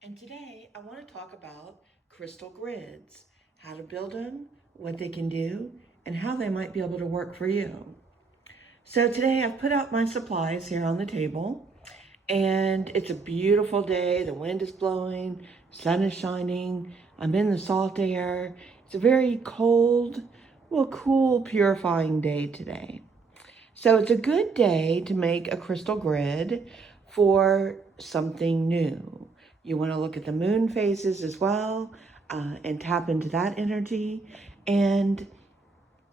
And today I want to talk about crystal grids, how to build them, what they can do, and how they might be able to work for you. So today I've put out my supplies here on the table, and it's a beautiful day. The wind is blowing, sun is shining, I'm in the salt air. It's a very cold, cool, purifying day today. So it's a good day to make a crystal grid for something new. You want to look at the moon phases as well and tap into that energy and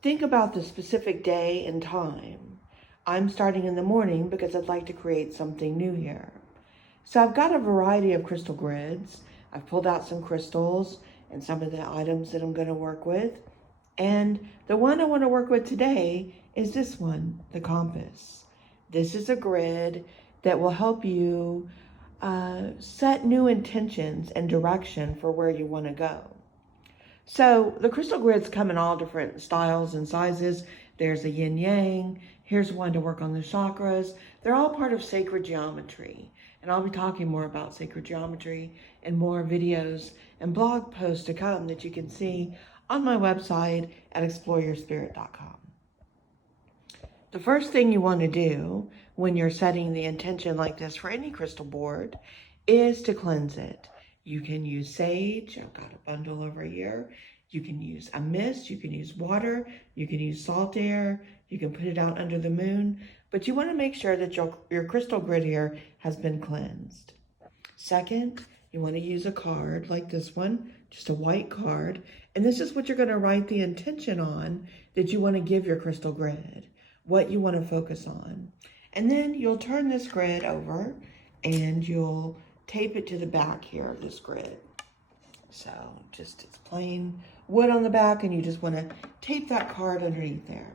think about the specific day and time. I'm starting in the morning because I'd like to create something new here. So I've got a variety of crystal grids. I've pulled out some crystals and some of the items that I'm going to work with. And the one I want to work with today is this one, the compass. This is a grid that will help you set new intentions and direction for where you want to go. So the crystal grids come in all different styles and sizes. There's a yin yang. Here's one to work on the chakras. They're all part of sacred geometry. And I'll be talking more about sacred geometry in more videos and blog posts to come that you can see on my website at exploreyourspirit.com. The first thing you want to do when you're setting the intention like this for any crystal board is to cleanse it. You can use sage. I've got a bundle over here. You can use a mist. You can use water. You can use salt air. You can put it out under the moon. But you want to make sure that your crystal grid here has been cleansed. Second, you want to use a card like this one, just a white card. And this is what you're going to write the intention on that you want to give your crystal grid, what you want to focus on. And then you'll turn this grid over and you'll tape it to the back here of this grid. So just it's plain wood on the back and you just want to tape that card underneath there.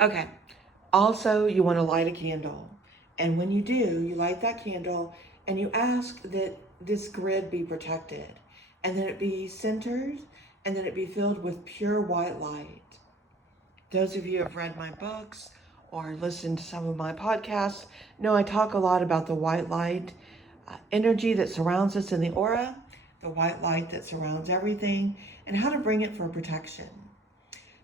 Okay, also you want to light a candle. And when you do, you light that candle and you ask that this grid be protected and that it be centered and that it be filled with pure white light. Those of you who have read my books or listened to some of my podcasts know I talk a lot about the white light energy that surrounds us in the aura, the white light that surrounds everything, and how to bring it for protection.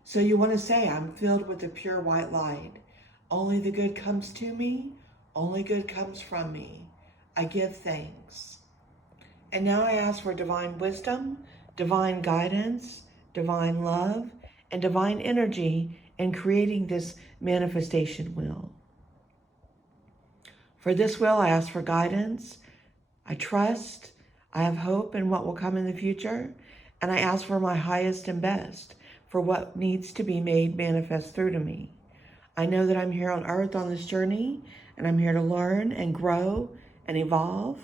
So you want to say, I'm filled with the pure white light. Only the good comes to me. Only good comes from me. I give thanks. And now I ask for divine wisdom, divine guidance, divine love, and divine energy in creating this manifestation wheel. For this wheel, I ask for guidance. I trust. I have hope in what will come in the future. And I ask for my highest and best for what needs to be made manifest through to me. I know that I'm here on earth on this journey, and I'm here to learn and grow and evolve.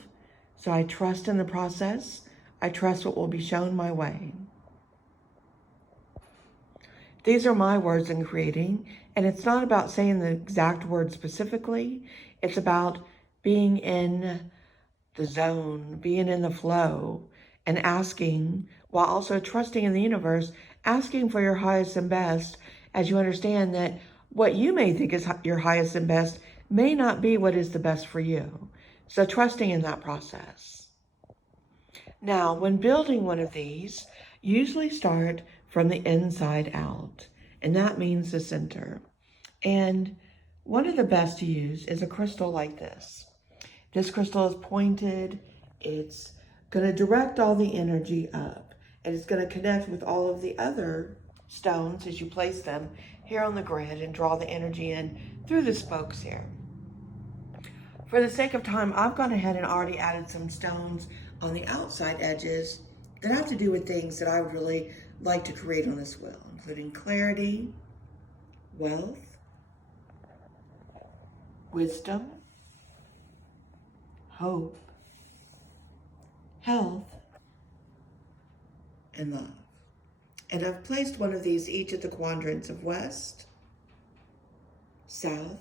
So I trust in the process. I trust what will be shown my way. These are my words in creating, and it's not about saying the exact word specifically. It's about being in the zone, being in the flow, and asking, while also trusting in the universe, asking for your highest and best as you understand that what you may think is your highest and best may not be what is the best for you. So trusting in that process. Now, when building one of these, usually start from the inside out, and that means the center. And one of the best to use is a crystal like this. This crystal is pointed. It's going to direct all the energy up, and it's going to connect with all of the other stones as you place them here on the grid and draw the energy in through the spokes here. For the sake of time, I've gone ahead and already added some stones on the outside edges that have to do with things that I would really like to create on this wheel, including clarity, wealth, wisdom, hope, health, and love. And I've placed one of these each at the quadrants of west, south,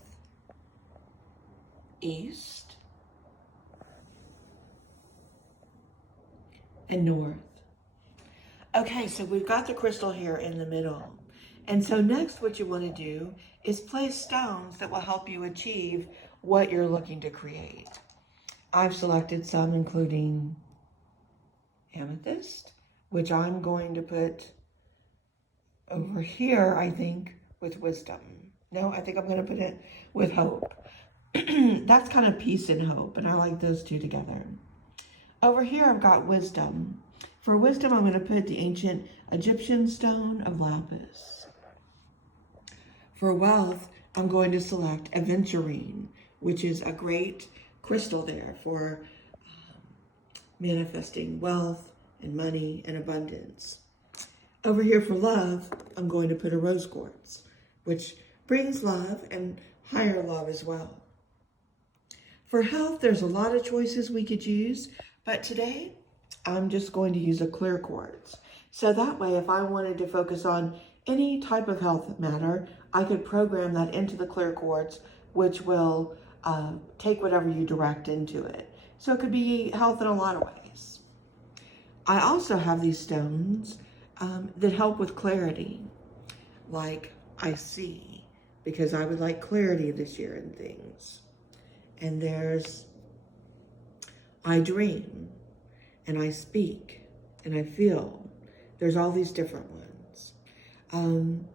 east, and north. Okay, so we've got the crystal here in the middle. And so next what you want to do is place stones that will help you achieve what you're looking to create. I've selected some including amethyst, which I'm going to put over here, I think, with wisdom. No, I think I'm going to put it with hope. That's kind of peace and hope, and I like those two together. Over here, I've got wisdom. For wisdom, I'm going to put the ancient Egyptian stone of lapis. For wealth, I'm going to select aventurine, which is a great crystal there for manifesting wealth and money and abundance. Over here for love, I'm going to put a rose quartz, which brings love and higher love as well. For health, there's a lot of choices we could use, but today I'm just going to use a clear quartz. So that way, if I wanted to focus on any type of health matter, I could program that into the clear quartz, which will take whatever you direct into it. So it could be health in a lot of ways. I also have these stones that help with clarity, like I see, because I would like clarity this year in things. And there's I dream, and I speak, and I feel. There's all these different ones.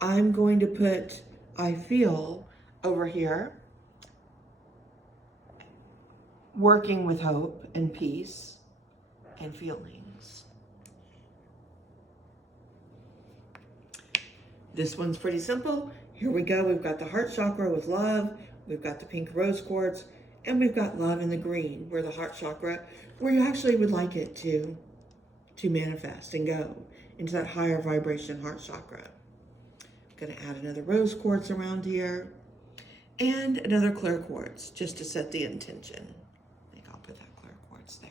I'm going to put I feel over here, working with hope and peace and feelings. This one's pretty simple. Here we go. We've got the heart chakra with love. We've got the pink rose quartz, and we've got love in the green, where the heart chakra, where you actually would like it to manifest and go into that higher vibration heart chakra. I'm going to add another rose quartz around here and another clear quartz just to set the intention. I think I'll put that clear quartz there.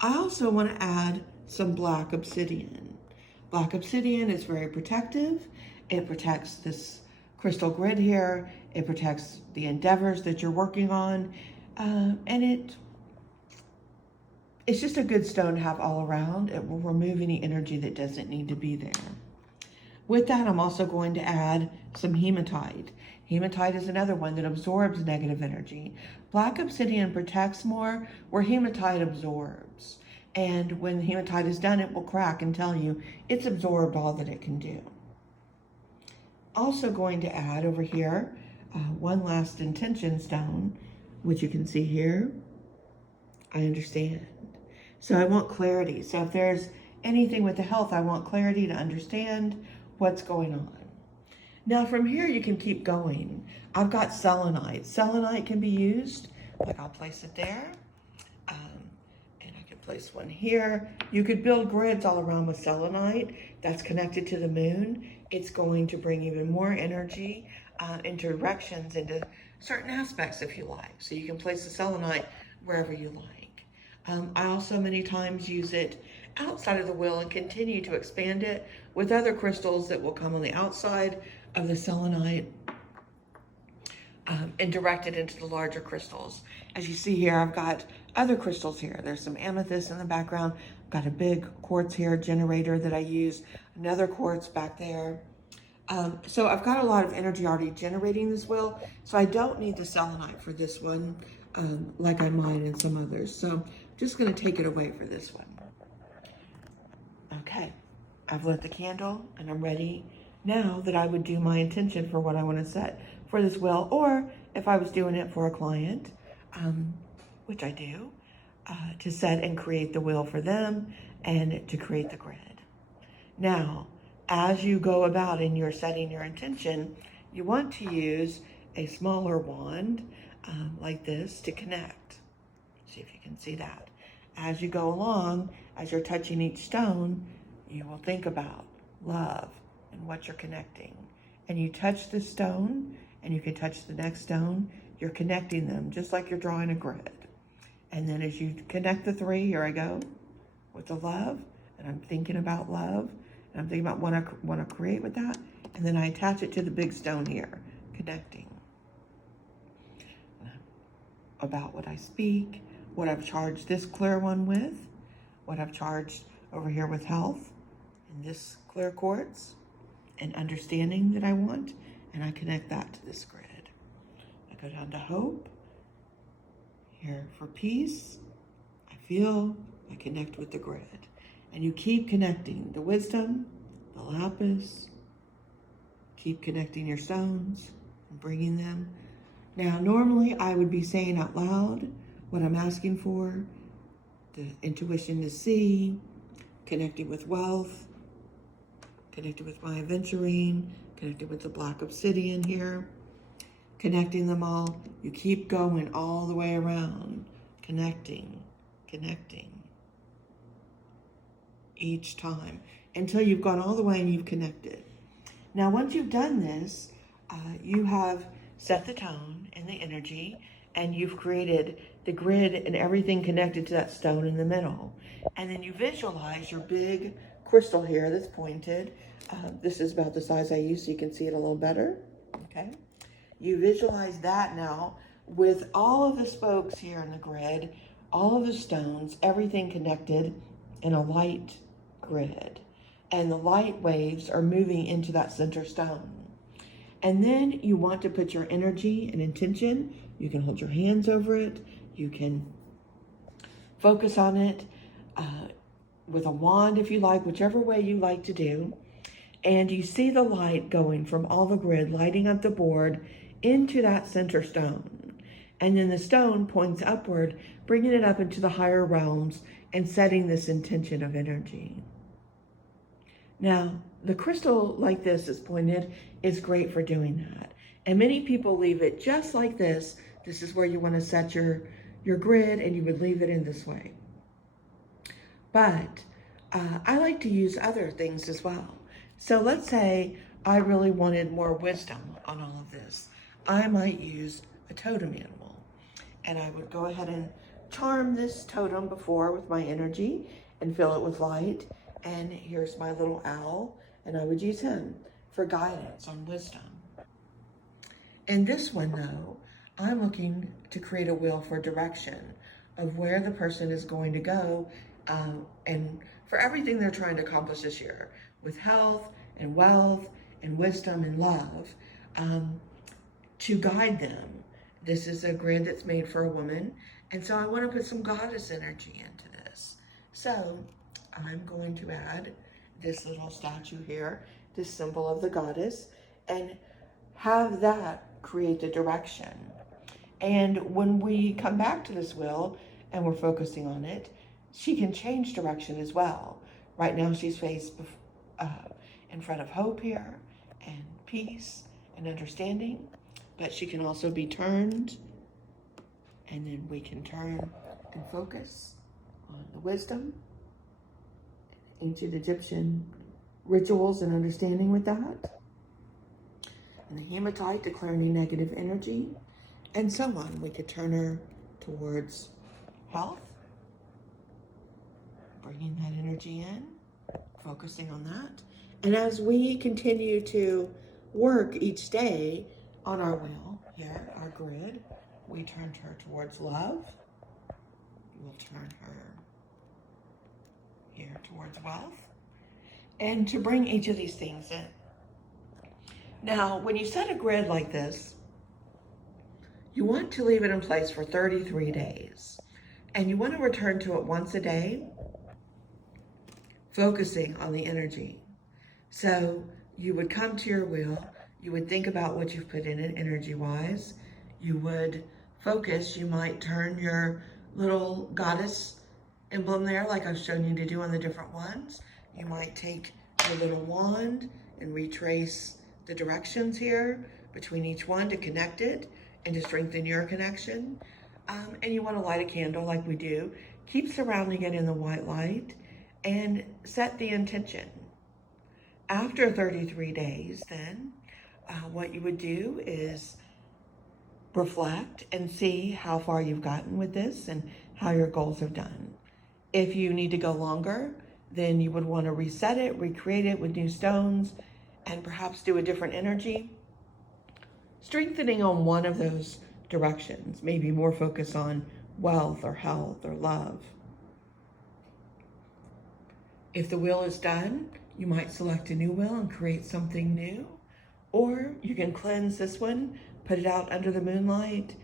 I also want to add some black obsidian. Black obsidian is very protective. It protects this crystal grid here. It protects the endeavors that you're working on. And it's just a good stone to have all around. It will remove any energy that doesn't need to be there. With that, I'm also going to add some hematite. Hematite is another one that absorbs negative energy. Black obsidian protects more, where hematite absorbs. And when hematite is done, it will crack and tell you it's absorbed all that it can do. Also going to add over here one last intention stone, which you can see here. I understand. So I want clarity. So if there's anything with the health, I want clarity to understand what's going on. Now from here, you can keep going. I've got selenite. Selenite can be used, like I'll place it there. And I can place one here. You could build grids all around with selenite that's connected to the moon. It's going to bring even more energy into directions, into certain aspects if you like. So you can place the selenite wherever you like. I also many times use it outside of the wheel and continue to expand it with other crystals that will come on the outside of the selenite and direct it into the larger crystals. As you see here, I've got other crystals here. There's some amethyst in the background. I've got a big quartz here generator that I use, another quartz back there. So I've got a lot of energy already generating this wheel, so I don't need the selenite for this one like I might in some others. So I'm just going to take it away for this one. Okay, I've lit the candle and I'm ready now that I would do my intention for what I want to set for this wheel, or if I was doing it for a client, which I do, to set and create the wheel for them and to create the grid. Now, as you go about and you're setting your intention, you want to use a smaller wand like this to connect. See if you can see that. As you go along, as you're touching each stone, you will think about love and what you're connecting. And you touch the stone and you can touch the next stone. You're connecting them just like you're drawing a grid. And then as you connect the three, here I go with the love, and I'm thinking about love, and I'm thinking about what I want to create with that. And then I attach it to the big stone here, connecting. About what I speak, what I've charged this clear one with, what I've charged over here with health, and this clear quartz, and understanding that I want, and I connect that to this grid. I go down to hope. Here for peace, I connect with the grid. And you keep connecting the wisdom, the lapis, keep connecting your stones and bringing them. Now, normally I would be saying out loud what I'm asking for, the intuition to see, connecting with wealth, connected with my aventurine, connected with the black obsidian here, connecting them all. You keep going all the way around, connecting each time until you've gone all the way and you've connected. Now, once you've done this, you have set the tone and the energy, and you've created the grid and everything connected to that stone in the middle. And then you visualize your big crystal here that's pointed. This is about the size I use so you can see it a little better, okay? You visualize that now with all of the spokes here in the grid, all of the stones, everything connected in a light grid. And the light waves are moving into that center stone. And then you want to put your energy and intention. You can hold your hands over it. You can focus on it with a wand if you like, whichever way you like to do. And you see the light going from all the grid, lighting up the board into that center stone. And then the stone points upward, bringing it up into the higher realms and setting this intention of energy. Now, the crystal like this is pointed is great for doing that. And many people leave it just like this. This is where you want to set your grid, and you would leave it in this way. But I like to use other things as well. So let's say I really wanted more wisdom on all of this. I might use a totem animal. And I would go ahead and charm this totem before with my energy and fill it with light. And here's my little owl, and I would use him for guidance on wisdom. In this one, though, I'm looking to create a wheel for direction of where the person is going to go and for everything they're trying to accomplish this year with health and wealth and wisdom and love to guide them. This is a grid that's made for a woman, and so I want to put some goddess energy into this. So I'm going to add this little statue here, this symbol of the goddess, and have that create the direction. And when we come back to this wheel and we're focusing on it, she can change direction as well. Right now she's faced in front of hope here and peace and understanding, but she can also be turned, and then we can turn and focus on the wisdom, ancient Egyptian rituals and understanding with that, and the hematite declaring negative energy, and so on. We could turn her towards health, bringing that energy in, focusing on that. And as we continue to work each day on our wheel here, our grid, we turned her towards love. We'll turn her here towards wealth, and to bring each of these things in. Now, when you set a grid like this, you want to leave it in place for 33 days, and you want to return to it once a day, focusing on the energy. So you would come to your wheel, you would think about what you've put in it energy-wise, you would focus, you might turn your little goddess emblem there like I've shown you to do on the different ones. You might take your little wand and retrace the directions here between each one to connect it and to strengthen your connection. And you want to light a candle like we do. Keep surrounding it in the white light and set the intention. After 33 days, then, what you would do is reflect and see how far you've gotten with this and how your goals have done. If you need to go longer, then you would want to reset it, recreate it with new stones, and perhaps do a different energy, strengthening on one of those directions, maybe more focus on wealth or health or love. If the wheel is done, you might select a new wheel and create something new, or you can cleanse this one, put it out under the moonlight,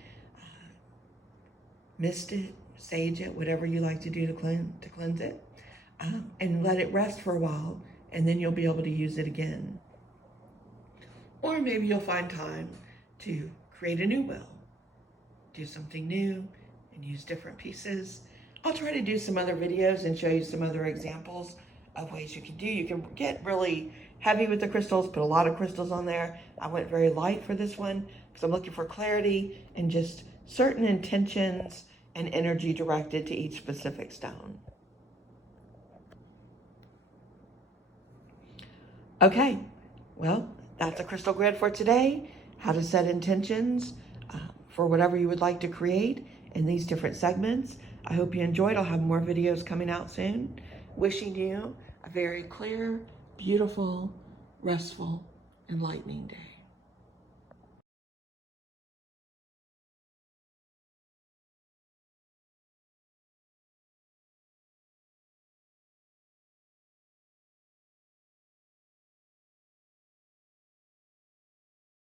mist it, sage it, whatever you like to do to cleanse it, and let it rest for a while, and then you'll be able to use it again. Or maybe you'll find time to create a new wheel, do something new, and use different pieces. I'll try to do some other videos and show you some other examples of ways you can do. You can get really heavy with the crystals, put a lot of crystals on there. I went very light for this one because I'm looking for clarity and just certain intentions and energy directed to each specific stone. Okay, well, that's a crystal grid for today. How to set intentions for whatever you would like to create in these different segments. I hope you enjoyed. I'll have more videos coming out soon. Wishing you a very clear, beautiful, restful, enlightening day.